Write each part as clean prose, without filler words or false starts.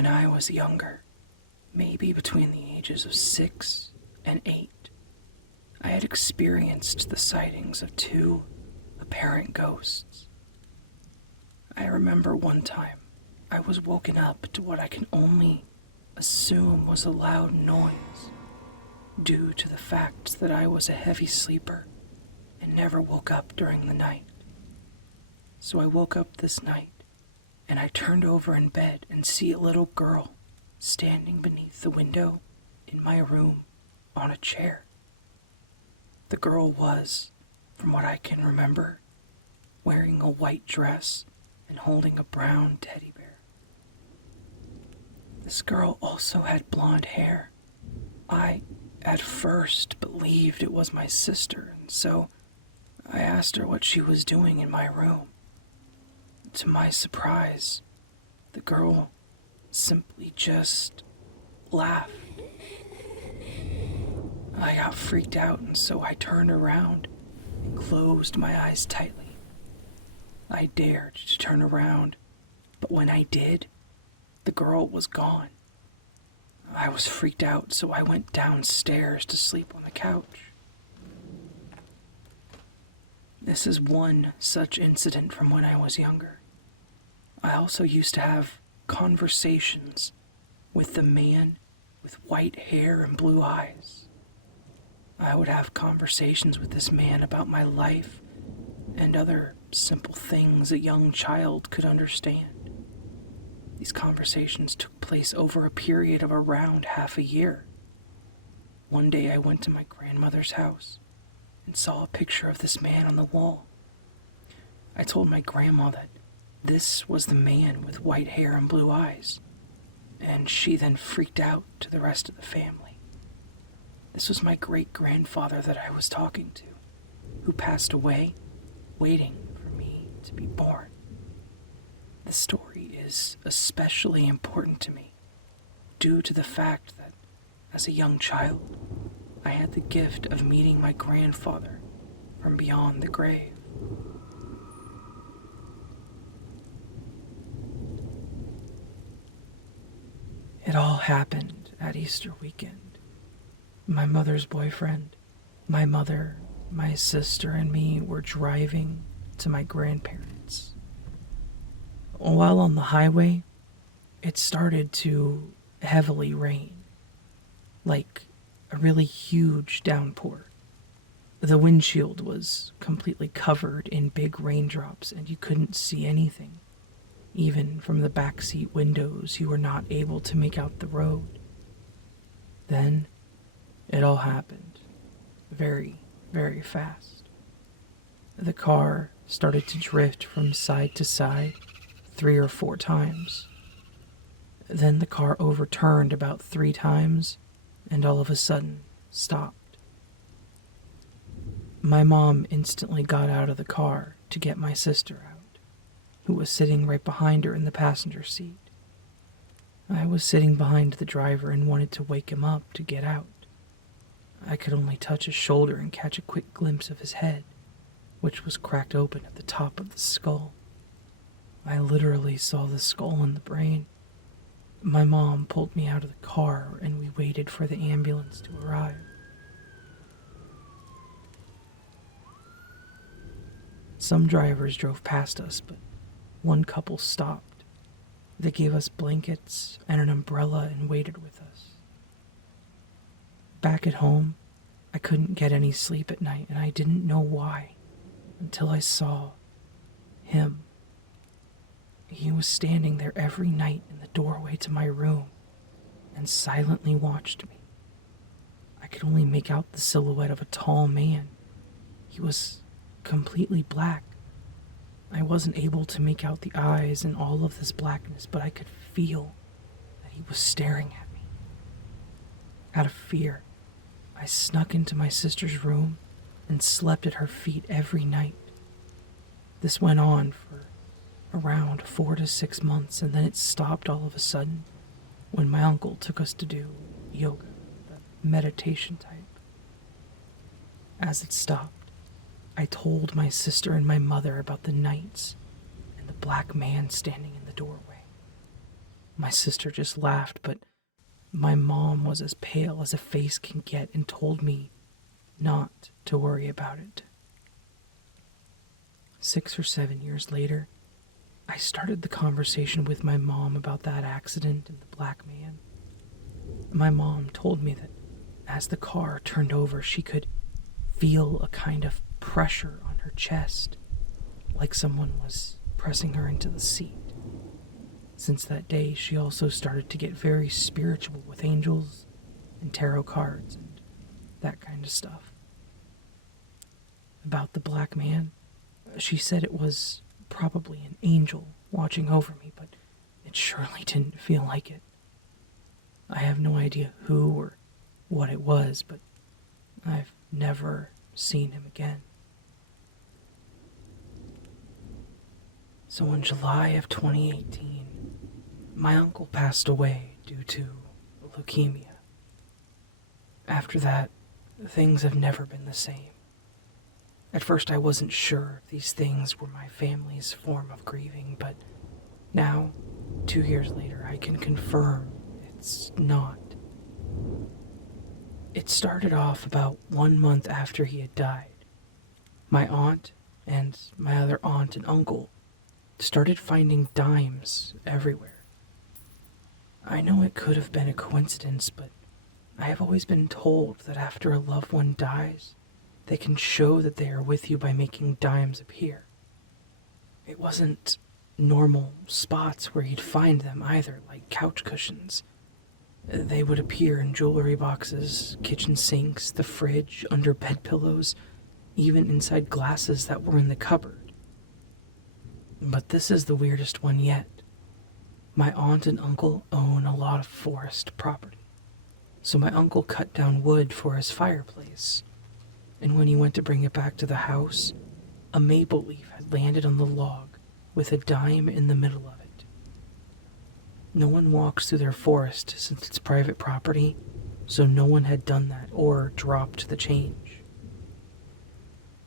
When I was younger, maybe between the ages of 6 and 8, I had experienced the sightings of 2 apparent ghosts. I remember one time I was woken up to what I can only assume was a loud noise, due to the fact that I was a heavy sleeper and never woke up during the night. So I woke up this night, and I turned over in bed and see a little girl standing beneath the window in my room on a chair. The girl was, from what I can remember, wearing a white dress and holding a brown teddy bear. This girl also had blonde hair. I, at first, believed it was my sister, and so I asked her what she was doing in my room. To my surprise, the girl simply just laughed. I got freaked out, and so I turned around and closed my eyes tightly. I dared to turn around, but when I did, the girl was gone. I was freaked out, so I went downstairs to sleep on the couch. This is one such incident from when I was younger. I also used to have conversations with the man with white hair and blue eyes. I would have conversations with this man about my life and other simple things a young child could understand. These conversations took place over a period of around half a year. One day I went to my grandmother's house and saw a picture of this man on the wall. I told my grandma that this was the man with white hair and blue eyes, and she then freaked out to the rest of the family. This was my great-grandfather that I was talking to, who passed away waiting for me to be born. This story is especially important to me due to the fact that, as a young child, I had the gift of meeting my grandfather from beyond the grave. It all happened at Easter weekend. My mother's boyfriend, my mother, my sister, and me were driving to my grandparents'. While on the highway, it started to heavily rain, like a really huge downpour. The windshield was completely covered in big raindrops, and you couldn't see anything. Even from the backseat windows, you were not able to make out the road. Then, it all happened. Very, very fast. The car started to drift from side to side 3 or 4 times. Then the car overturned about 3 times, and all of a sudden stopped. My mom instantly got out of the car to get my sister out, who was sitting right behind her in the passenger seat. I was sitting behind the driver and wanted to wake him up to get out. I could only touch his shoulder and catch a quick glimpse of his head, which was cracked open at the top of the skull. I literally saw the skull and the brain. My mom pulled me out of the car, and we waited for the ambulance to arrive. Some drivers drove past us, but one couple stopped. They gave us blankets and an umbrella and waited with us. Back at home, I couldn't get any sleep at night, and I didn't know why until I saw him. He was standing there every night in the doorway to my room and silently watched me. I could only make out the silhouette of a tall man. He was completely black. I wasn't able to make out the eyes and all of this blackness, but I could feel that he was staring at me. Out of fear, I snuck into my sister's room and slept at her feet every night. This went on for around 4 to 6 months, and then it stopped all of a sudden when my uncle took us to do yoga, the meditation type. As it stopped, I told my sister and my mother about the nights and the black man standing in the doorway. My sister just laughed, but my mom was as pale as a face can get and told me not to worry about it. 6 or 7 years later, I started the conversation with my mom about that accident and the black man. My mom told me that as the car turned over, she could feel a kind of pressure on her chest, like someone was pressing her into the seat. Since that day, she also started to get very spiritual with angels and tarot cards and that kind of stuff. About the black man, she said it was probably an angel watching over me, but it surely didn't feel like it. I have no idea who or what it was, but I've never seen him again. So in July of 2018, my uncle passed away due to leukemia. After that, things have never been the same. At first I wasn't sure if these things were my family's form of grieving, but now, 2 years later, I can confirm it's not. It started off about 1 month after he had died. My aunt and my other aunt and uncle started finding dimes everywhere. I know it could have been a coincidence, but I have always been told that after a loved one dies, they can show that they are with you by making dimes appear. It wasn't normal spots where you'd find them either, like couch cushions. They would appear in jewelry boxes, kitchen sinks, the fridge, under bed pillows, even inside glasses that were in the cupboard. But this is the weirdest one yet. My aunt and uncle own a lot of forest property, so my uncle cut down wood for his fireplace, and when he went to bring it back to the house, a maple leaf had landed on the log with a dime in the middle of it. No one walks through their forest since it's private property, so no one had done that or dropped the change.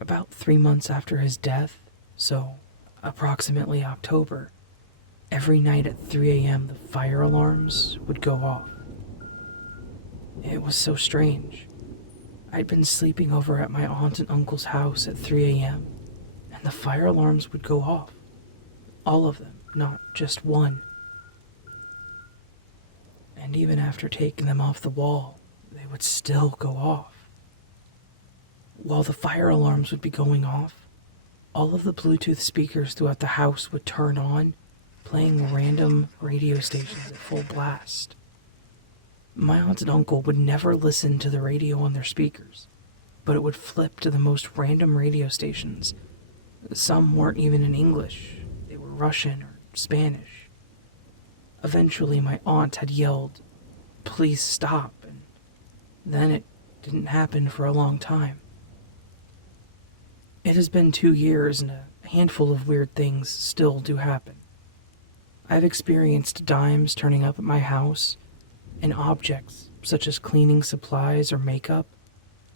About 3 months after his death, so approximately October, every night at 3 a.m. the fire alarms would go off. It was so strange. I'd been sleeping over at my aunt and uncle's house at 3 a.m., and the fire alarms would go off. All of them, not just one. And even after taking them off the wall, they would still go off. While the fire alarms would be going off, all of the Bluetooth speakers throughout the house would turn on, playing random radio stations at full blast. My aunt and uncle would never listen to the radio on their speakers, but it would flip to the most random radio stations. Some weren't even in English. They were Russian or Spanish. Eventually, my aunt had yelled, "Please stop," and then it didn't happen for a long time. It has been 2 years, and a handful of weird things still do happen. I've experienced dimes turning up at my house, and objects, such as cleaning supplies or makeup,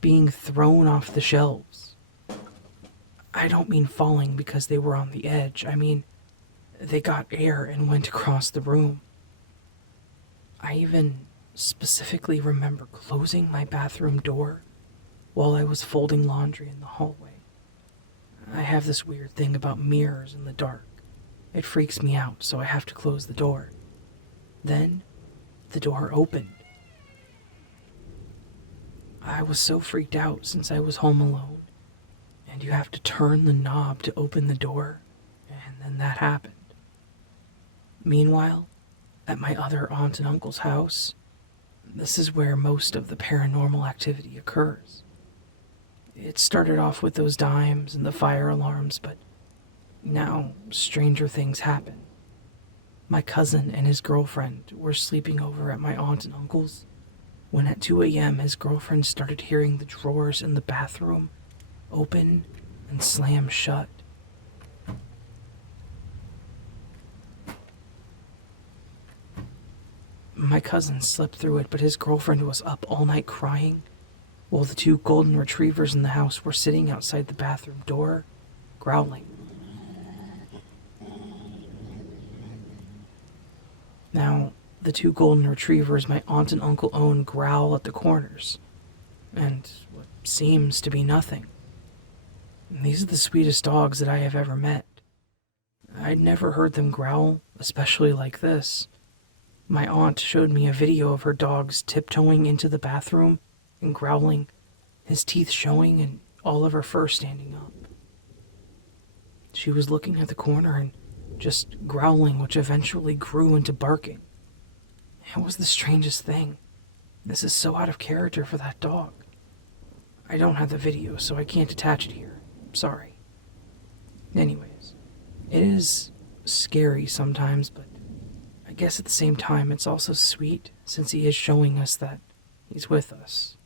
being thrown off the shelves. I don't mean falling because they were on the edge. I mean, they got air and went across the room. I even specifically remember closing my bathroom door while I was folding laundry in the hallway. I have this weird thing about mirrors in the dark. It freaks me out, so I have to close the door. Then, the door opened. I was so freaked out since I was home alone, and you have to turn the knob to open the door, and then that happened. Meanwhile, at my other aunt and uncle's house, this is where most of the paranormal activity occurs. It started off with those dimes and the fire alarms, but now stranger things happen. My cousin and his girlfriend were sleeping over at my aunt and uncle's when at 2 a.m. his girlfriend started hearing the drawers in the bathroom open and slam shut. My cousin slept through it, but his girlfriend was up all night crying, while the 2 golden retrievers in the house were sitting outside the bathroom door, growling. Now, the 2 golden retrievers my aunt and uncle own growl at the corners, and what seems to be nothing. And these are the sweetest dogs that I have ever met. I'd never heard them growl, especially like this. My aunt showed me a video of her dogs tiptoeing into the bathroom and growling, his teeth showing and all of her fur standing up. She was looking at the corner and just growling, which eventually grew into barking. It was the strangest thing. This is so out of character for that dog. I don't have the video, so I can't attach it here. Sorry. Anyways, it is scary sometimes, but I guess at the same time it's also sweet since he is showing us that he's with us.